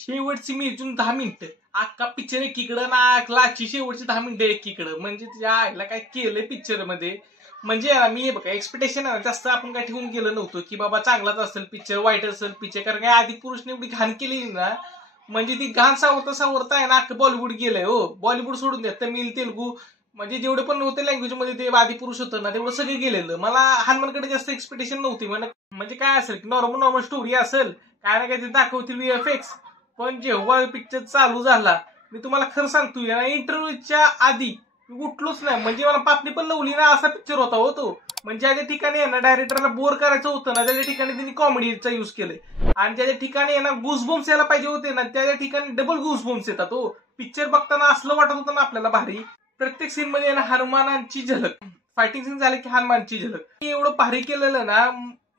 शेवटची मी इथून 10 मिनिटं अख्खा पिक्चर एकीकडं ना लाची शेवटची 10 मिनिटं एकीकडं म्हणजे त्या आईला काय केलंय पिक्चर मध्ये. म्हणजे मी बघा एक्सपेक्टेशन आहे ना जास्त आपण काय ठेवून गेलं नव्हतं की बाबा चांगलाच असेल पिक्चर वाईट असेल पिक्चर, कारण काय आधी पुरुषने एवढी घाण केलेली ना, म्हणजे ती घाण सावरता आहे ना अख्खं बॉलिवूड गेलंय हो. बॉलिवूड सोडून द्या, तमिळ तेलुगू म्हणजे जेवढे पण होते लँग्वेज मध्ये ते आधी पुरुष होतं ना तेवढं सगळं गेलेलं. मला हनुमानकडे जास्त एक्सपेक्टेशन नव्हती. म्हणजे काय असेल नॉर्मल स्टोरी असेल काय ना काय ते दाखवतील व्हीएफएक्स. पण जेव्हा पिक्चर चालू झाला मी तुम्हाला खरं सांगतोय ना इंटरव्ह्यूच्या आधी मी उठलोच नाही. म्हणजे मला पापणी पण लावली ना असा पिक्चर होता हो तो. म्हणजे ज्या ठिकाणी आहे ना डायरेक्टरला बोर करायचं होतं ना त्या ठिकाणी त्यांनी कॉमेडीचा युज केलाय. आणि ज्या ठिकाणी आहे ना गुजबम्स यायला पाहिजे होते ना त्या ठिकाणी डबल गुजबम्स येतात हो. पिक्चर बघताना असलं वाटत होतं ना आपल्याला भारी. प्रत्येक सीन मध्ये ना हनुमानांची झलक, फायटिंग सीन झाले की हनुमानची झलक एवढं भारी केलेलं ना,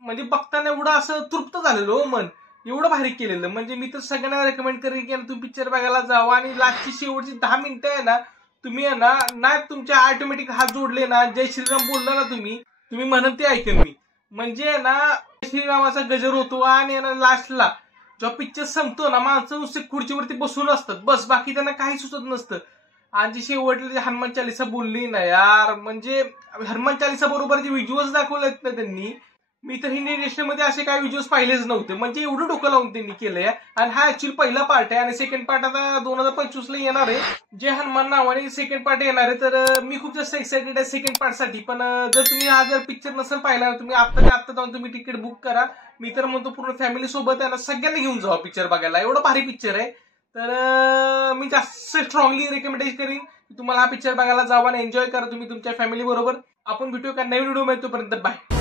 म्हणजे बघताना एवढं असं तृप्त झालेलं हो मन. एवढं भारी केलेलं म्हणजे मी तर सगळ्यांना रेकमेंड करेन की तुम्ही पिक्चर बघायला जावा. आणि लास्टची शेवटची 10 मिनिटं आहे ना तुम्ही आहे ना तुमच्या ऑटोमॅटिक हात जोडले ना जय श्रीराम बोलला ना तुम्ही म्हणत ते ऐकेन मी. म्हणजे ना श्रीरामाचा गजर होतो आणि लास्टला जेव्हा पिक्चर संपतो ना माणसं नुसते खुर्चीवरती बसून असतात बस, बाकी त्यांना काही सुचत नसतं. आणि जी शेवटली हनुमान चालिसा बोलली ना यार, म्हणजे हनुमान चालिसा बरोबर जे व्हिज्युअल्स दाखवलेत ना त्यांनी, मी तर हिंदी इंडस्ट्रीमध्ये असे काही व्हिज्युअल्स पाहिलेच नव्हते. म्हणजे एवढं डोकं लावून त्यांनी केलंय. आणि हा ऍक्च्युअली पहिला पार्ट आहे आणि सेकंड पार्ट आता 2025 ला येणार आहे जे हनुमान नावाने सेकंड पार्ट येणार आहे. तर मी खूप जास्त एक्साइटेड आहे सेकंड पार्ट साठी. पण जर तुम्ही हा जर पिक्चर नसेल पाहिला तुम्ही आता जाऊन तुम्ही तिकीट बुक करा. मी तर म्हणतो पूर्ण फॅमिली सोबत आहे ना सगळ्यांना घेऊन जावा पिक्चर बघायला, एवढं भारी पिक्चर आहे. तर मी जास्त स्ट्रॉंगली रेकमेंडेशन करीन की तुम्हाला हा पिक्चर बघायला जावा आणि एन्जॉय करा तुम्ही तुमच्या फॅमिली बरोबर. आपण भेटूया का नवीन व्हिडिओ मध्ये, तोपर्यंत बाय.